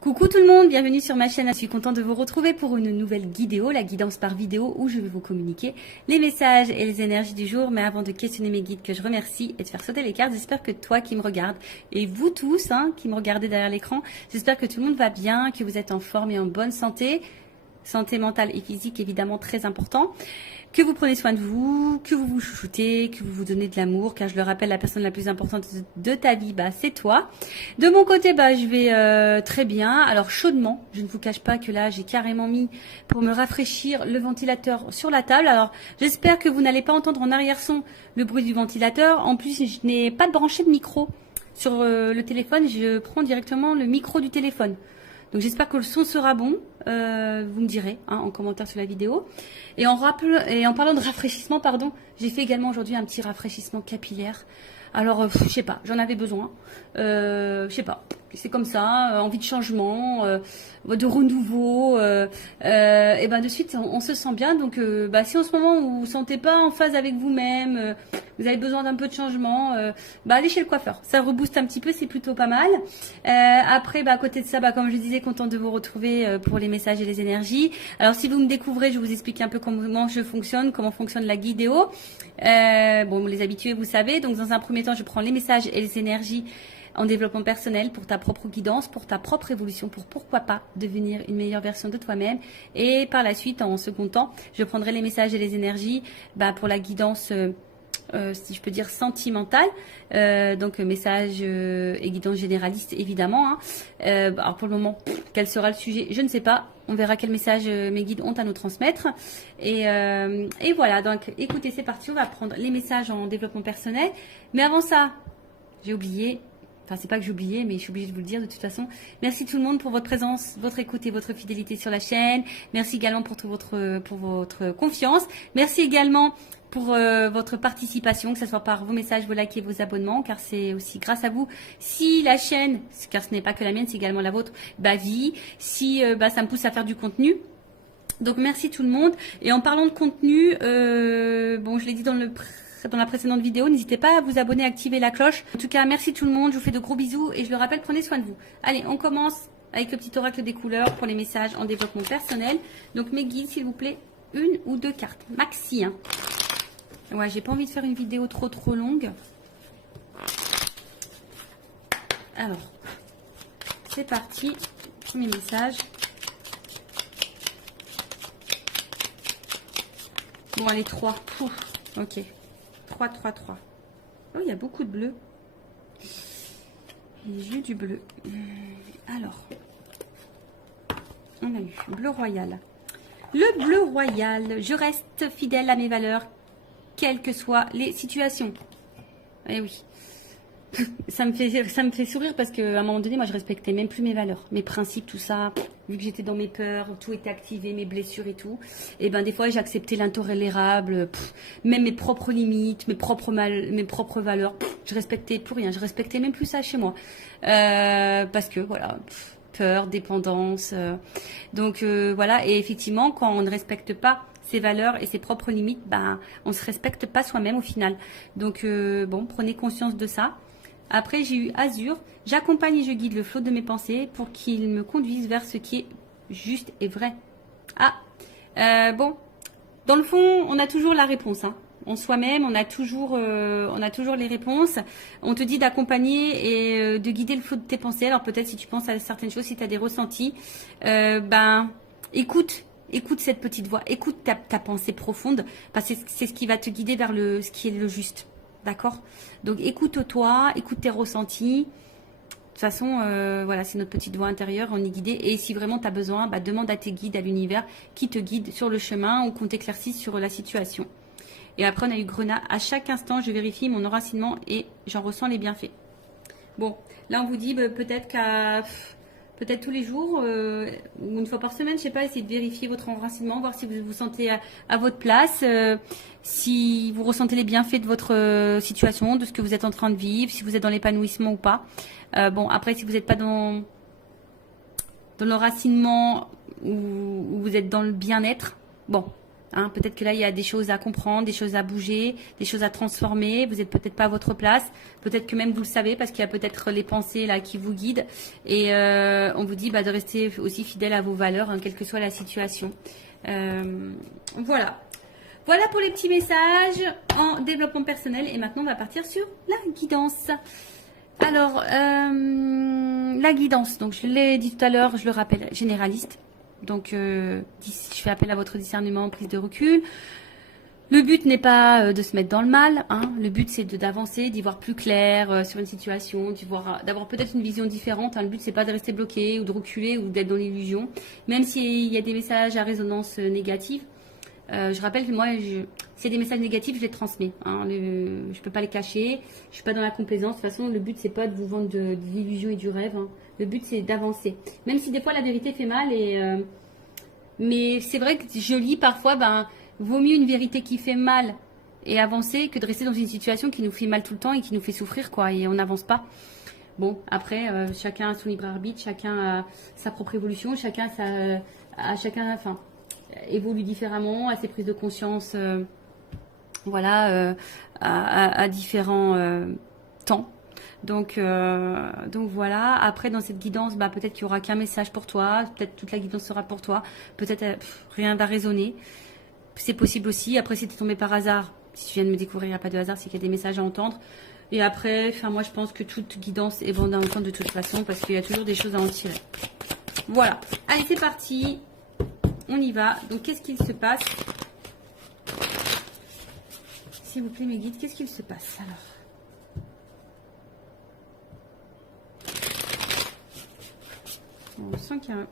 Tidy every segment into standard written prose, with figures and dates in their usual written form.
Coucou tout le monde, bienvenue sur ma chaîne. Je suis contente de vous retrouver pour une nouvelle vidéo, la guidance par vidéo, où je vais vous communiquer les messages et les énergies du jour. Mais avant de questionner mes guides que je remercie et de faire sauter les cartes, j'espère que toi qui me regardes et vous tous qui me regardez derrière l'écran, j'espère que tout le monde va bien, que vous êtes en forme et en bonne santé. Santé mentale et physique évidemment très important. Que vous prenez soin de vous, que vous vous chouchoutez, que vous vous donnez de l'amour, car je le rappelle, la personne la plus importante de ta vie, c'est toi. De mon côté, je vais très bien. Alors chaudement, je ne vous cache pas que là, j'ai carrément mis pour me rafraîchir le ventilateur sur la table. Alors j'espère que vous n'allez pas entendre en arrière-son le bruit du ventilateur. En plus, je n'ai pas de branché de micro sur le téléphone. Je prends directement le micro du téléphone. Donc j'espère que le son sera bon, vous me direz en commentaire sur la vidéo. Et en parlant de rafraîchissement, j'ai fait également aujourd'hui un petit rafraîchissement capillaire. Alors, je sais pas, j'en avais besoin. Je sais pas, c'est comme ça, envie de changement, de renouveau. Et de suite, on se sent bien. Donc, si en ce moment vous vous sentez pas en phase avec vous-même, vous avez besoin d'un peu de changement, allez chez le coiffeur. Ça rebooste un petit peu, c'est plutôt pas mal. Après, à côté de ça, comme je disais, contente de vous retrouver pour les messages et les énergies. Alors, si vous me découvrez, je vous explique un peu comment je fonctionne, comment fonctionne la guidéo. Les habitués, vous savez. Donc, dans un premier temps, je prends les messages et les énergies en développement personnel pour ta propre guidance, pour ta propre évolution, pour pourquoi pas devenir une meilleure version de toi-même. Et par la suite, en second temps, je prendrai les messages et les énergies pour la guidance si je peux dire sentimentale, donc message et guidance généraliste évidemment. Alors pour le moment, quel sera le sujet, je ne sais pas. On verra quel message mes guides ont à nous transmettre. Et voilà, donc écoutez, c'est parti, on va prendre les messages en développement personnel. Mais avant ça, j'ai oublié. Enfin, c'est pas que j'ai oublié, mais je suis obligée de vous le dire de toute façon. Merci tout le monde pour votre présence, votre écoute et votre fidélité sur la chaîne. Merci également pour votre confiance. Merci également pour votre participation, que ce soit par vos messages, vos likes et vos abonnements, car c'est aussi grâce à vous si la chaîne, car ce n'est pas que la mienne, c'est également la vôtre, vit, si ça me pousse à faire du contenu. Donc merci tout le monde. Et en parlant de contenu, je l'ai dit dans la précédente vidéo, n'hésitez pas à vous abonner, activer la cloche. En tout cas, merci tout le monde, je vous fais de gros bisous et je le rappelle, prenez soin de vous. Allez, on commence avec le petit oracle des couleurs pour les messages en développement personnel. Donc mes guides, s'il vous plaît, une ou deux cartes, maxi. Ouais, j'ai pas envie de faire une vidéo trop longue. Alors, c'est parti. Premier message. Bon, allez, 3. Ok. 3. Oh, il y a beaucoup de bleu. Les yeux du bleu. Alors, on a eu bleu royal. Le bleu royal. Je reste fidèle à mes valeurs, quelles que soient les situations. Eh oui. Ça me fait sourire parce qu'à un moment donné, moi, je respectais même plus mes valeurs, mes principes, tout ça. Vu que j'étais dans mes peurs, tout était activé, mes blessures et tout. Et des fois, j'acceptais l'intolérable, même mes propres limites, mes propres valeurs. Je respectais plus rien. Je respectais même plus ça chez moi. Parce que, voilà, peur, dépendance. Donc, voilà. Et effectivement, quand on ne respecte pas ses valeurs et ses propres limites, on ne se respecte pas soi-même au final. Donc, prenez conscience de ça. Après, j'ai eu Azur. J'accompagne et je guide le flot de mes pensées pour qu'il me conduise vers ce qui est juste et vrai. Dans le fond, on a toujours la réponse. En soi-même, on a toujours les réponses. On te dit d'accompagner et de guider le flot de tes pensées. Alors peut-être si tu penses à certaines choses, si tu as des ressentis, écoute cette petite voix, écoute ta pensée profonde, parce que c'est ce qui va te guider vers ce qui est le juste. D'accord? Donc écoute-toi, écoute tes ressentis. De toute façon, voilà, c'est notre petite voix intérieure, on est guidé. Et si vraiment tu as besoin, demande à tes guides, à l'univers, qui te guide sur le chemin ou qu'on t'éclaircisse sur la situation. Et après, on a eu Grenat. À chaque instant, je vérifie mon enracinement et j'en ressens les bienfaits. Bon, là, on vous dit peut-être tous les jours, ou une fois par semaine, je sais pas, essayez de vérifier votre enracinement, voir si vous vous sentez à votre place, si vous ressentez les bienfaits de votre situation, de ce que vous êtes en train de vivre, si vous êtes dans l'épanouissement ou pas. Après, si vous n'êtes pas dans l'enracinement ou vous êtes dans le bien-être, Hein, peut-être que là, il y a des choses à comprendre, des choses à bouger, des choses à transformer. Vous n'êtes peut-être pas à votre place. Peut-être que même vous le savez parce qu'il y a peut-être les pensées là qui vous guident. Et on vous dit de rester aussi fidèle à vos valeurs, hein, quelle que soit la situation. Voilà. Voilà pour les petits messages en développement personnel. Et maintenant, on va partir sur la guidance. Alors, la guidance. Donc, je l'ai dit tout à l'heure, je le rappelle, généraliste. Donc, je fais appel à votre discernement, prise de recul. Le but n'est pas de se mettre dans le mal. Hein. Le but, c'est d'avancer, d'y voir plus clair sur une situation, d'avoir peut-être une vision différente. Hein. Le but, c'est pas de rester bloqué ou de reculer ou d'être dans l'illusion. Même s'il y a des messages à résonance négative. Je rappelle que moi, s'il y a des messages négatifs, je les transmets. Hein. Je peux pas les cacher. Je suis pas dans la complaisance. De toute façon, le but, c'est pas de vous vendre de l'illusion et du rêve. Hein. Le but, c'est d'avancer. Même si des fois, la vérité fait mal. Mais c'est vrai que je lis parfois, vaut mieux une vérité qui fait mal et avancer que de rester dans une situation qui nous fait mal tout le temps et qui nous fait souffrir, quoi. Et on n'avance pas. Bon, après, chacun a son libre arbitre, chacun a sa propre évolution, chacun évolue différemment, a ses prises de conscience, à différents temps. Donc voilà. Après, dans cette guidance, peut-être qu'il n'y aura qu'un message pour toi, peut-être toute la guidance sera pour toi, peut-être rien va résonner. C'est possible aussi. Après, si tu es tombé par hasard, si tu viens de me découvrir, il n'y a pas de hasard, c'est qu'il y a des messages à entendre. Et après, moi, je pense que toute guidance est bonne à entendre de toute façon, parce qu'il y a toujours des choses à en tirer. Voilà. Allez, c'est parti. On y va. Donc, qu'est-ce qu'il se passe? S'il vous plaît, mes guides, qu'est-ce qu'il se passe alors? On sent qu'il y a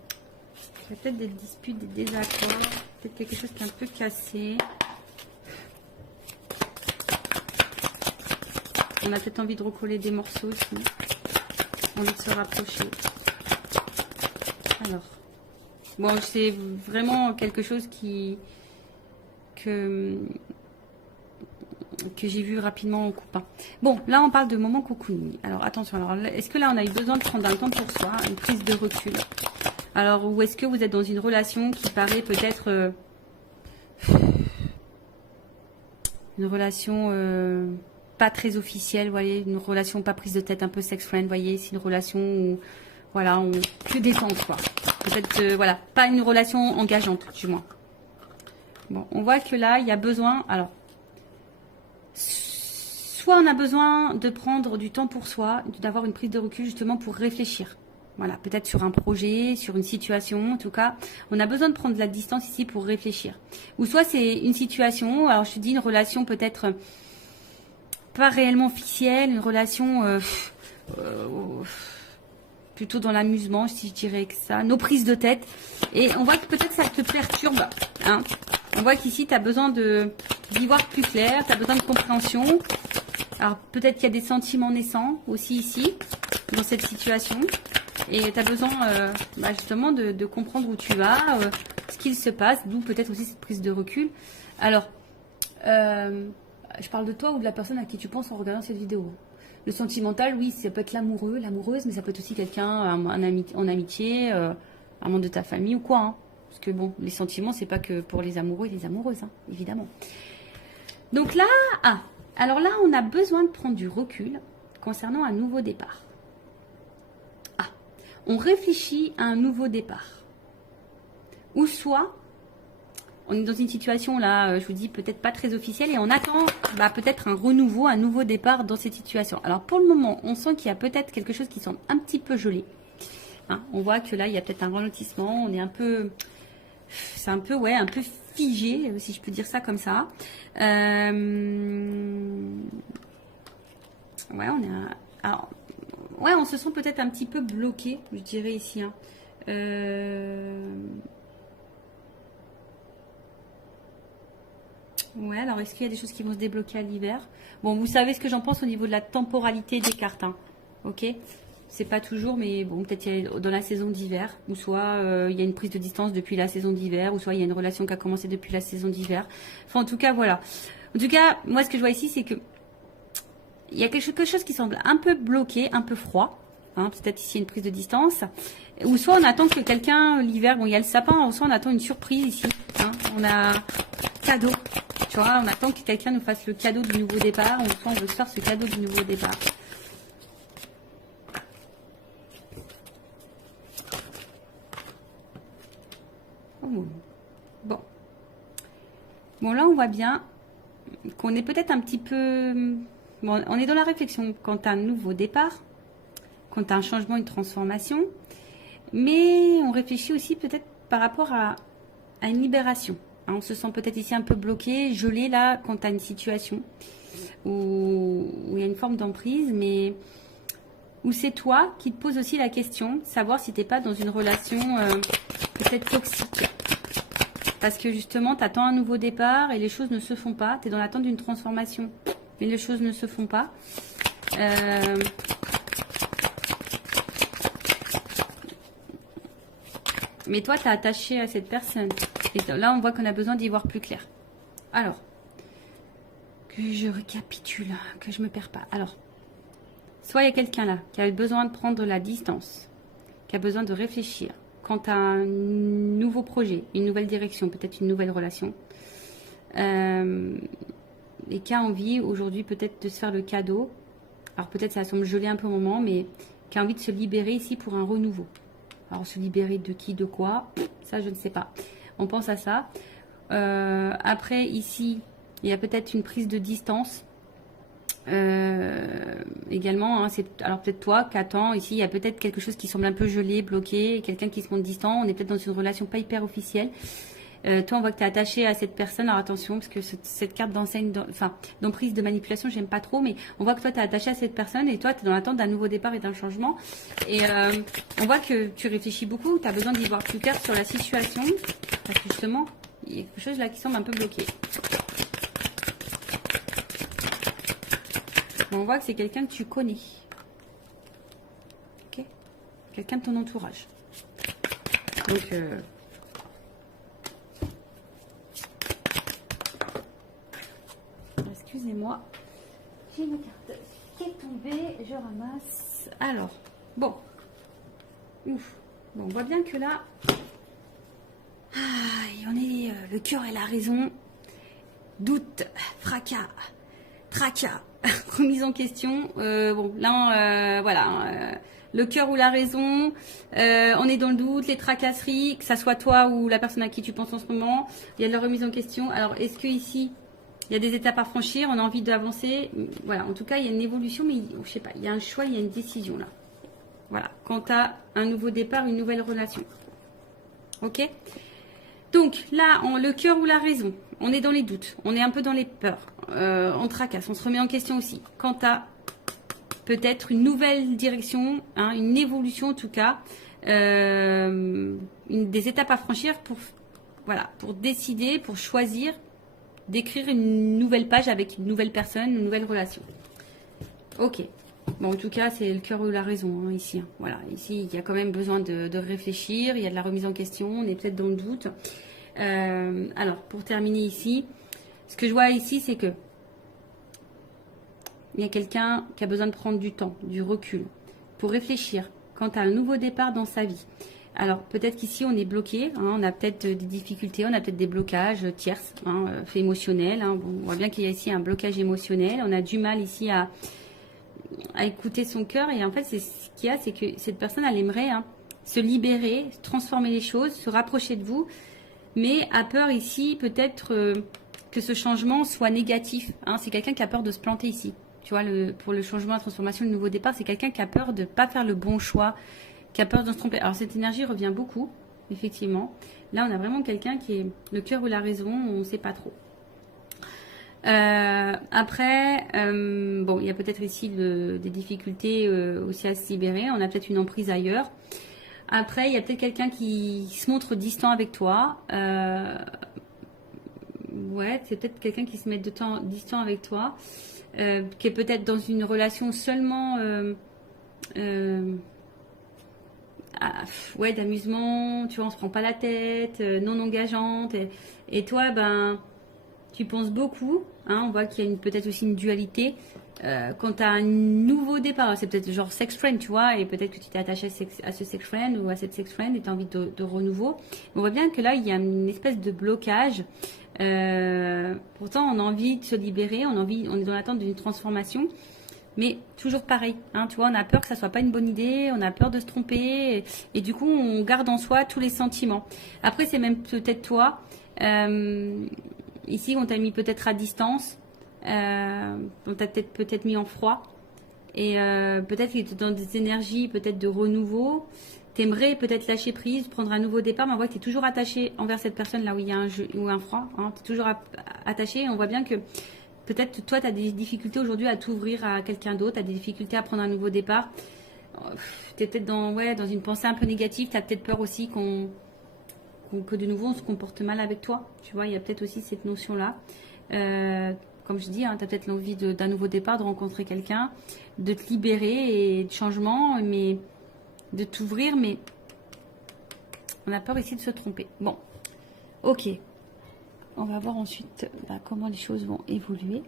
peut-être des disputes, des désaccords, peut-être quelque chose qui est un peu cassé. On a peut-être envie de recoller des morceaux aussi. Envie de se rapprocher. Alors, bon, c'est vraiment quelque chose que j'ai vu rapidement en coupant. Bon, là, on parle de moment cocooning. Alors, attention. Alors, est-ce que là, on a eu besoin de prendre un temps pour soi, une prise de recul? Alors, ou est-ce que vous êtes dans une relation qui paraît peut-être une relation pas très officielle, vous voyez, une relation pas prise de tête, un peu sex friend, vous voyez, c'est une relation où, voilà, on que détente, quoi. Peut-être, voilà, pas une relation engageante, du moins. Bon, on voit que là, il y a besoin, alors, soit on a besoin de prendre du temps pour soi, d'avoir une prise de recul justement pour réfléchir. Voilà, peut-être sur un projet, sur une situation, en tout cas, on a besoin de prendre de la distance ici pour réfléchir. Ou soit c'est une situation, alors je te dis une relation peut-être pas réellement officielle, une relation plutôt dans l'amusement, si je dirais que ça, nos prises de tête. Et on voit que peut-être ça te perturbe, hein. On voit qu'ici, tu as besoin d'y voir plus clair, tu as besoin de compréhension. Alors, peut-être qu'il y a des sentiments naissants aussi ici, dans cette situation. Et tu as besoin justement de comprendre où tu vas, ce qu'il se passe, d'où peut-être aussi cette prise de recul. Alors, je parle de toi ou de la personne à qui tu penses en regardant cette vidéo. Le sentimental, oui, ça peut être l'amoureux, l'amoureuse, mais ça peut être aussi quelqu'un en amitié, un membre de ta famille ou quoi, hein. Parce que bon, les sentiments, c'est pas que pour les amoureux et les amoureuses, hein, évidemment. Donc là, alors là, on a besoin de prendre du recul concernant un nouveau départ. On réfléchit à un nouveau départ. Ou soit, on est dans une situation là, je vous dis, peut-être pas très officielle, et on attend peut-être un renouveau, un nouveau départ dans cette situation. Alors pour le moment, on sent qu'il y a peut-être quelque chose qui semble un petit peu gelé. Hein, on voit que là, il y a peut-être un ralentissement, on est un peu... C'est un peu, un peu figé, si je peux dire ça comme ça. Ouais, on est... Alors, ouais, on se sent peut-être un petit peu bloqué, je dirais ici. Hein. Ouais, alors est-ce qu'il y a des choses qui vont se débloquer à l'hiver? Bon, vous savez ce que j'en pense au niveau de la temporalité des cartes. Hein. Ok? C'est pas toujours, mais bon, peut-être dans la saison d'hiver, ou soit il y a une prise de distance depuis la saison d'hiver, ou soit il y a une relation qui a commencé depuis la saison d'hiver. Enfin, en tout cas, voilà. En tout cas, moi, ce que je vois ici, c'est que il y a quelque chose qui semble un peu bloqué, un peu froid. Hein, peut-être ici une prise de distance. Ou soit on attend que quelqu'un, l'hiver, bon, il y a le sapin, ou soit on attend une surprise ici. Hein, on a cadeau. Tu vois, on attend que quelqu'un nous fasse le cadeau du nouveau départ. On veut se faire ce cadeau du nouveau départ. Oh. Bon. Bon, là, on voit bien qu'on est peut-être un petit peu... Bon, on est dans la réflexion quant à un nouveau départ, quant à un changement, une transformation. Mais on réfléchit aussi peut-être par rapport à une libération. On se sent peut-être ici un peu bloqué, gelé là, quant à une situation où il y a une forme d'emprise, mais où c'est toi qui te poses aussi la question, savoir si tu n'es pas dans une relation peut-être toxique. Parce que justement, tu attends un nouveau départ et les choses ne se font pas. Tu es dans l'attente d'une transformation, mais les choses ne se font pas. Mais toi, tu es attaché à cette personne. Et là, on voit qu'on a besoin d'y voir plus clair. Alors, que je récapitule, que je ne me perds pas. Alors, soit il y a quelqu'un là qui a besoin de prendre la distance, qui a besoin de réfléchir quant à un nouveau projet, une nouvelle direction, peut-être une nouvelle relation. Et qui a envie aujourd'hui peut-être de se faire le cadeau. Alors peut-être ça semble gelé un peu au moment, mais qui a envie de se libérer ici pour un renouveau. Alors se libérer de qui, de quoi, ça je ne sais pas. On pense à ça. Après ici, il y a peut-être une prise de distance. Également, hein, alors peut-être toi qui attends, ici il y a peut-être quelque chose qui semble un peu gelé, bloqué, quelqu'un qui se montre distant, on est peut-être dans une relation pas hyper officielle. Toi on voit que tu es attaché à cette personne, alors attention parce que cette carte d'enseigne, d'emprise, de manipulation, j'aime pas trop, mais on voit que toi tu es attaché à cette personne et toi tu es dans l'attente d'un nouveau départ et d'un changement. Et on voit que tu réfléchis beaucoup, tu as besoin d'y voir plus clair sur la situation, parce que justement il y a quelque chose là qui semble un peu bloqué. On voit que c'est quelqu'un que tu connais. Ok, quelqu'un de ton entourage. Donc, excusez-moi, j'ai ma carte qui est tombée, je ramasse. Alors, bon. Ouf. Bon, on voit bien que là, on est le cœur et la raison. Doute, fracas, tracas. Remise en question. Bon, là, voilà. Le cœur ou la raison. On est dans le doute, les tracasseries, que ça soit toi ou la personne à qui tu penses en ce moment. Il y a de la remise en question. Alors, est-ce que ici, il y a des étapes à franchir, on a envie d'avancer. Voilà, en tout cas, il y a une évolution, mais je sais pas, il y a un choix, il y a une décision là. Voilà, quant à un nouveau départ, une nouvelle relation. Ok ? Donc là, le cœur ou la raison, on est dans les doutes, on est un peu dans les peurs, on tracasse, on se remet en question aussi. Quant à peut-être une nouvelle direction, hein, une évolution en tout cas, des étapes à franchir pour, voilà, pour décider, pour choisir d'écrire une nouvelle page avec une nouvelle personne, une nouvelle relation. Ok. Bon, en tout cas, c'est le cœur ou la raison, hein, ici. Hein. Voilà, ici, il y a quand même besoin de réfléchir, il y a de la remise en question, on est peut-être dans le doute. Alors, pour terminer ici, ce que je vois ici, c'est que il y a quelqu'un qui a besoin de prendre du temps, du recul, pour réfléchir quant à un nouveau départ dans sa vie. Alors, peut-être qu'ici, on est bloqué, hein, on a peut-être des difficultés, on a peut-être des blocages tierces, hein, faits émotionnels. Hein. Bon, on voit bien qu'il y a ici un blocage émotionnel. On a du mal ici à écouter son cœur. Et en fait, ce qu'il y a, c'est que cette personne, elle aimerait se libérer, transformer les choses, se rapprocher de vous, mais a peur ici, peut-être, que ce changement soit négatif. Hein. C'est quelqu'un qui a peur de se planter ici. Tu vois, pour le changement, la transformation, le nouveau départ, c'est quelqu'un qui a peur de ne pas faire le bon choix, qui a peur de se tromper. Alors cette énergie revient beaucoup, effectivement. Là, on a vraiment quelqu'un qui est le cœur ou la raison, on ne sait pas trop. Après, bon, il y a peut-être ici des difficultés aussi à se libérer. On a peut-être une emprise ailleurs. Après, il y a peut-être quelqu'un qui se montre distant avec toi. Ouais, c'est peut-être quelqu'un qui se met distant avec toi, qui est peut-être dans une relation seulement... ouais, d'amusement, tu vois, on se prend pas la tête, non engageante, et toi, ben, tu penses beaucoup, hein, on voit qu'il y a peut-être aussi une dualité, quand tu as un nouveau départ, c'est peut-être genre sex friend, tu vois, et peut-être que tu t'es attaché à ce sex friend ou à cette sex friend et tu as envie de renouveau. On voit bien que là, il y a une espèce de blocage, Pourtant, on a envie de se libérer, on est dans l'attente d'une transformation. Mais toujours pareil, hein, tu vois, on a peur que ça soit pas une bonne idée, on a peur de se tromper, et du coup, on garde en soi tous les sentiments. Après, c'est même peut-être toi, ici, on t'a mis peut-être à distance, on t'a peut-être mis en froid, et peut-être que tu es dans des énergies peut-être de renouveau. T'aimerais peut-être lâcher prise, prendre un nouveau départ, mais on voit que tu es toujours attaché envers cette personne là où il y a un jeu ou un froid. Hein, tu es toujours attaché, et on voit bien que peut-être toi, tu as des difficultés aujourd'hui à t'ouvrir à quelqu'un d'autre, tu as des difficultés à prendre un nouveau départ. Tu es peut-être dans une pensée un peu négative, tu as peut-être peur aussi que de nouveau on se comporte mal avec toi. Tu vois, il y a peut-être aussi cette notion-là. Comme je dis, hein, tu as peut-être l'envie d'un nouveau départ, de rencontrer quelqu'un, de te libérer et de changement, mais de t'ouvrir, mais on a peur ici de se tromper. Bon, ok. On va voir ensuite comment les choses vont évoluer.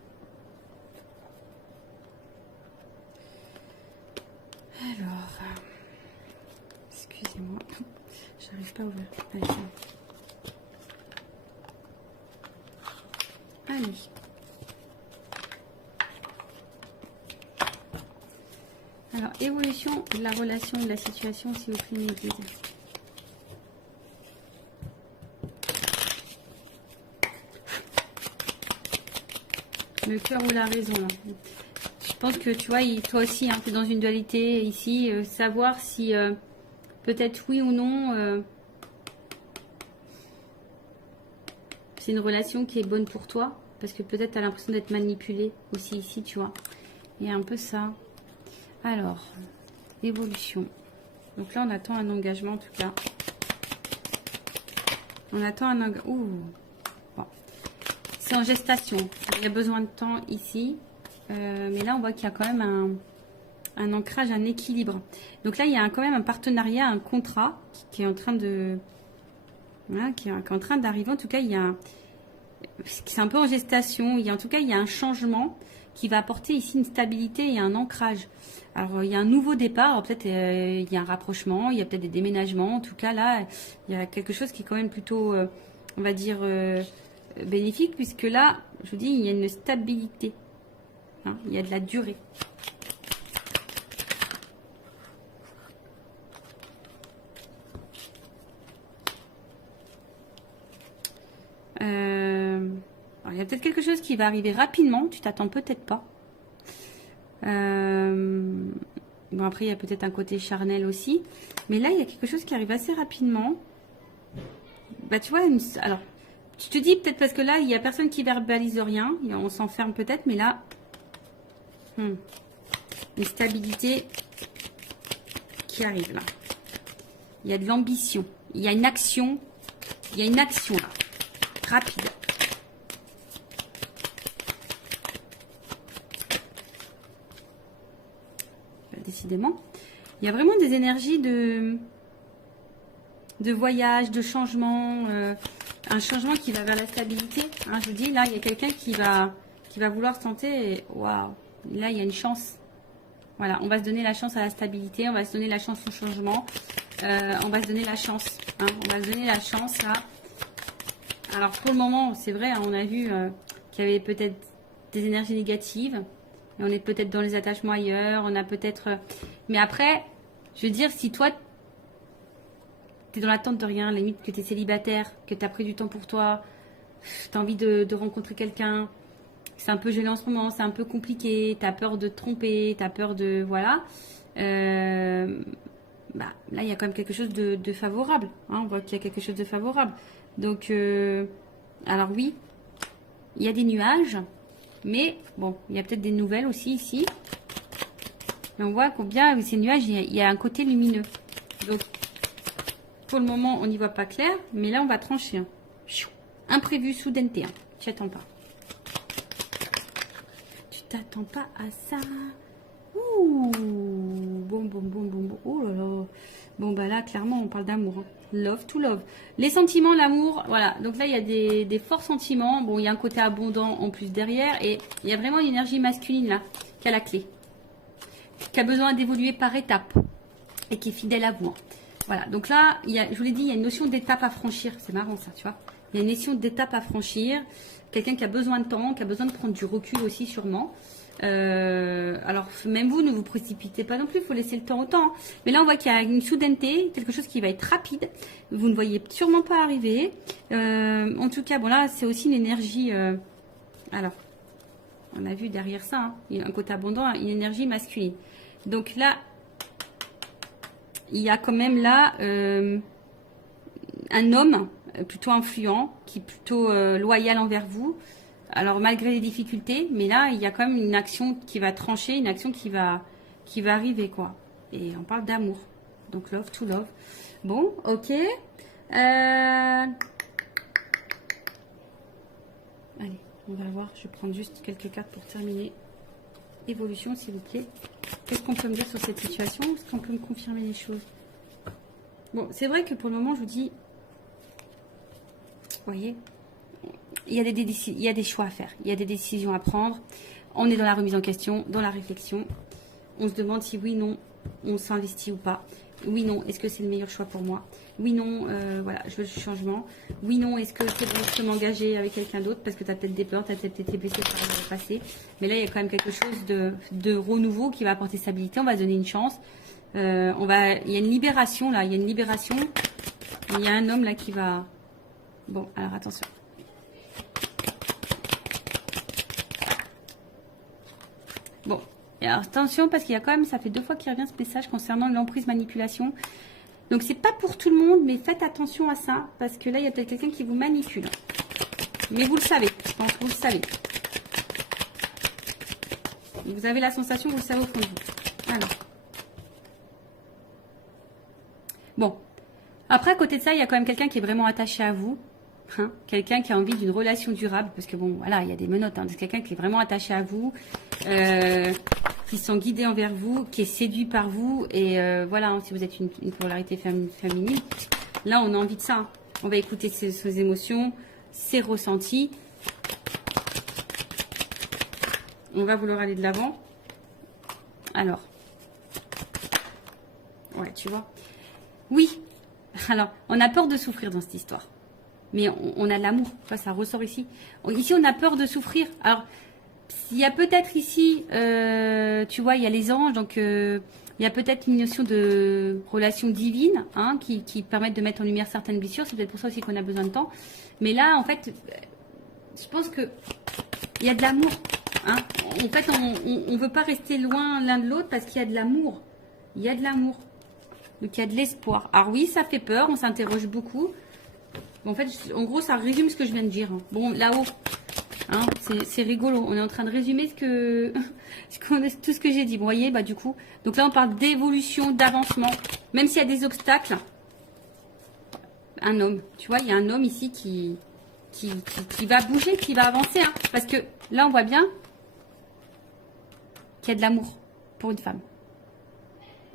Alors, excusez-moi, j'arrive pas à ouvrir. Allez. Alors, évolution de la relation, de la situation, s'il vous plaît, mes guides. Le cœur ou la raison. Là. Je pense que tu vois, toi aussi, hein, tu es dans une dualité ici. Savoir si peut-être oui ou non, c'est une relation qui est bonne pour toi. Parce que peut-être tu as l'impression d'être manipulé aussi ici, tu vois. Il y a un peu ça. Alors, évolution. Donc là, on attend un engagement en tout cas. On attend un engagement. Ouh. Bon. C'est en gestation. Il y a besoin de temps ici. Mais là, on voit qu'il y a quand même un ancrage, un équilibre. Donc là, il y a quand même un partenariat, un contrat qui est en train de... Voilà, qui est en train d'arriver. En tout cas, il y a... C'est un peu en gestation. En tout cas, il y a un changement qui va apporter ici une stabilité et un ancrage. Alors, il y a un nouveau départ, peut-être il y a un rapprochement, il y a peut-être des déménagements. En tout cas, là, il y a quelque chose qui est quand même plutôt, on va dire, bénéfique, puisque là, je vous dis, il y a une stabilité. Hein, il y a de la durée. Alors, il y a peut-être quelque chose qui va arriver rapidement, tu t'attends peut-être pas. Bon, après, il y a peut-être un côté charnel aussi. Mais là, il y a quelque chose qui arrive assez rapidement. Bah, tu vois, alors, tu te dis peut-être parce que là, il n'y a personne qui verbalise rien. On s'enferme peut-être, mais là, une stabilité qui arrive là. Il y a de l'ambition. Il y a une action. Il y a une action là. Rapide. Décidément. Il y a vraiment des énergies de voyage, de changement, un changement qui va vers la stabilité. Hein, je vous dis, là, il y a quelqu'un qui va vouloir tenter. Waouh, là, il y a une chance. Voilà, on va se donner la chance à la stabilité, on va se donner la chance au changement, on va se donner la chance. Hein, on va se donner la chance là. Alors, pour le moment, c'est vrai, hein, on a vu qu'il y avait peut-être des énergies négatives. On est peut-être dans les attachements ailleurs, on a peut-être... Mais après, je veux dire, si toi, tu es dans l'attente de rien, limite que tu es célibataire, que tu as pris du temps pour toi, tu as envie de rencontrer quelqu'un, c'est un peu gelé en ce moment, c'est un peu compliqué, tu as peur de te tromper, tu as peur de... Voilà. Là, il y a quand même quelque chose de favorable. Hein, on voit qu'il y a quelque chose de favorable. Donc, alors oui, il y a des nuages. Mais bon, il y a peut-être des nouvelles aussi ici. Mais on voit combien ces nuages, il y a un côté lumineux. Donc, pour le moment, on n'y voit pas clair. Mais là, on va trancher. Hein. Imprévu, soudaineté. Hein. Tu t'attends pas. Tu t'attends pas à ça. Ouh. Bon. Oh là là. Bon, bah là, clairement, on parle d'amour. Hein. Love to love. Les sentiments, l'amour, voilà. Donc là, il y a des forts sentiments. Bon, il y a un côté abondant en plus derrière. Et il y a vraiment une énergie masculine là, qui a la clé. Qui a besoin d'évoluer par étapes. Et qui est fidèle à vous. Hein. Voilà. Donc là, je vous l'ai dit, il y a une notion d'étape à franchir. C'est marrant ça, tu vois. Il y a une notion d'étape à franchir. Quelqu'un qui a besoin de temps, qui a besoin de prendre du recul aussi sûrement. Alors même vous, ne vous précipitez pas non plus, il faut laisser le temps au temps. Hein. Mais là, on voit qu'il y a une soudaineté, quelque chose qui va être rapide. Vous ne voyez sûrement pas arriver. En tout cas, bon là, c'est aussi une énergie... alors, on a vu derrière ça, hein, il y a un côté abondant, une énergie masculine. Donc là, il y a quand même là un homme plutôt influent, qui est plutôt loyal envers vous. Alors malgré les difficultés, mais là il y a quand même une action qui va trancher, une action qui va arriver quoi. Et on parle d'amour, donc love to love. Bon, ok. Allez, on va voir. Je vais prendre juste quelques cartes pour terminer. Évolution, s'il vous plaît. Qu'est-ce qu'on peut me dire sur cette situation? Est-ce qu'on peut me confirmer les choses? Bon, c'est vrai que pour le moment, je vous dis, vous voyez, il y a des choix à faire, il y a des décisions à prendre. On est dans la remise en question, dans la réflexion. On se demande si oui, non, on s'investit ou pas. Oui, non, est-ce que c'est le meilleur choix pour moi? Oui, non, voilà, je veux le changement. Oui, non, est-ce que c'est bon, je peux m'engager avec quelqu'un d'autre? Parce que tu as peut-être des peurs, tu as peut-être été blessé par le passé. Mais là, il y a quand même quelque chose de renouveau qui va apporter stabilité. On va se donner une chance. Il y a une libération, là. Il y a une libération. Il y a un homme, là, qui va... Bon, alors attention. Bon, et alors attention, parce qu'il y a quand même, ça fait 2 fois qu'il revient ce message concernant l'emprise manipulation. Donc c'est pas pour tout le monde, mais faites attention à ça, parce que là il y a peut-être quelqu'un qui vous manipule. Mais vous le savez, je pense que vous le savez. Vous avez la sensation, vous le savez au fond de vous. Alors. Bon. Après, à côté de ça, il y a quand même quelqu'un qui est vraiment attaché à vous. Hein, quelqu'un qui a envie d'une relation durable, parce que bon, voilà, il y a des menottes. Hein, c'est quelqu'un qui est vraiment attaché à vous. Qui sont guidés envers vous, qui est séduit par vous. Et voilà, hein, si vous êtes une polarité féminine, là, on a envie de ça. Hein. On va écouter ses émotions, ses ressentis. On va vouloir aller de l'avant. Alors. Ouais, tu vois. Oui. Alors, on a peur de souffrir dans cette histoire. Mais on a de l'amour. Enfin, ça ressort ici. Ici, on a peur de souffrir. Alors... Il y a peut-être ici, tu vois, il y a les anges, donc il y a peut-être une notion de relation divine hein, qui permettent de mettre en lumière certaines blessures. C'est peut-être pour ça aussi qu'on a besoin de temps. Mais là, en fait, je pense que il y a de l'amour. Hein. En fait, on ne veut pas rester loin l'un de l'autre parce qu'il y a de l'amour. Il y a de l'amour. Donc il y a de l'espoir. Alors oui, ça fait peur, on s'interroge beaucoup. En fait, en gros, ça résume ce que je viens de dire. Hein. Bon, là-haut... Hein, c'est rigolo, on est en train de résumer tout ce que j'ai dit. Vous voyez, bah du coup, donc là on parle d'évolution, d'avancement, même s'il y a des obstacles. Un homme, tu vois, il y a un homme ici qui va bouger, qui va avancer, hein, parce que là on voit bien qu'il y a de l'amour pour une femme.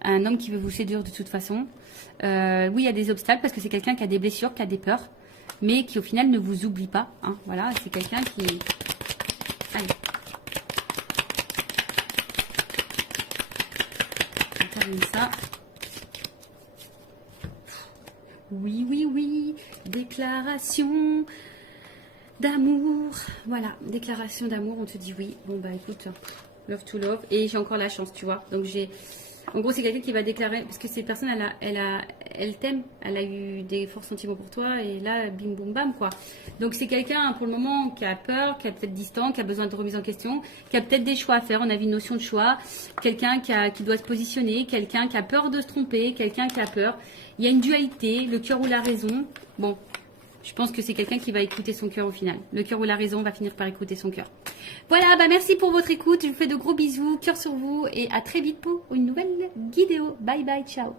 Un homme qui veut vous séduire de toute façon. Oui, il y a des obstacles parce que c'est quelqu'un qui a des blessures, qui a des peurs. Mais qui au final ne vous oublie pas. Hein. Voilà, c'est quelqu'un qui... Allez. On termine ça. Oui, oui, oui. Déclaration d'amour. Voilà, déclaration d'amour, on te dit oui. Bon, bah écoute, love to love. Et j'ai encore la chance, tu vois. Donc j'ai... En gros, c'est quelqu'un qui va déclarer, parce que cette personne, elle t'aime, elle a eu des forts sentiments pour toi, et là, bim, boum, bam, quoi. Donc, c'est quelqu'un, pour le moment, qui a peur, qui est peut-être distant, qui a besoin de remise en question, qui a peut-être des choix à faire. On a vu une notion de choix. Quelqu'un qui doit se positionner, quelqu'un qui a peur de se tromper, quelqu'un qui a peur. Il y a une dualité, le cœur ou la raison. Bon, je pense que c'est quelqu'un qui va écouter son cœur au final. Le cœur ou la raison va finir par écouter son cœur. Voilà, bah merci pour votre écoute. Je vous fais de gros bisous, cœur sur vous et à très vite pour une nouvelle vidéo. Bye bye, ciao.